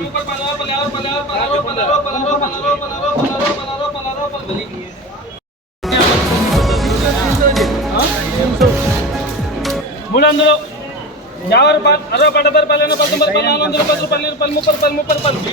300 50 రూపాయలు 60 రూపాయలు 70 రూపాయలు 19 రూపాయలు 10 రూపాయలు 30 రూపాయలు 30 రూపాయలు 400 రూపాయలు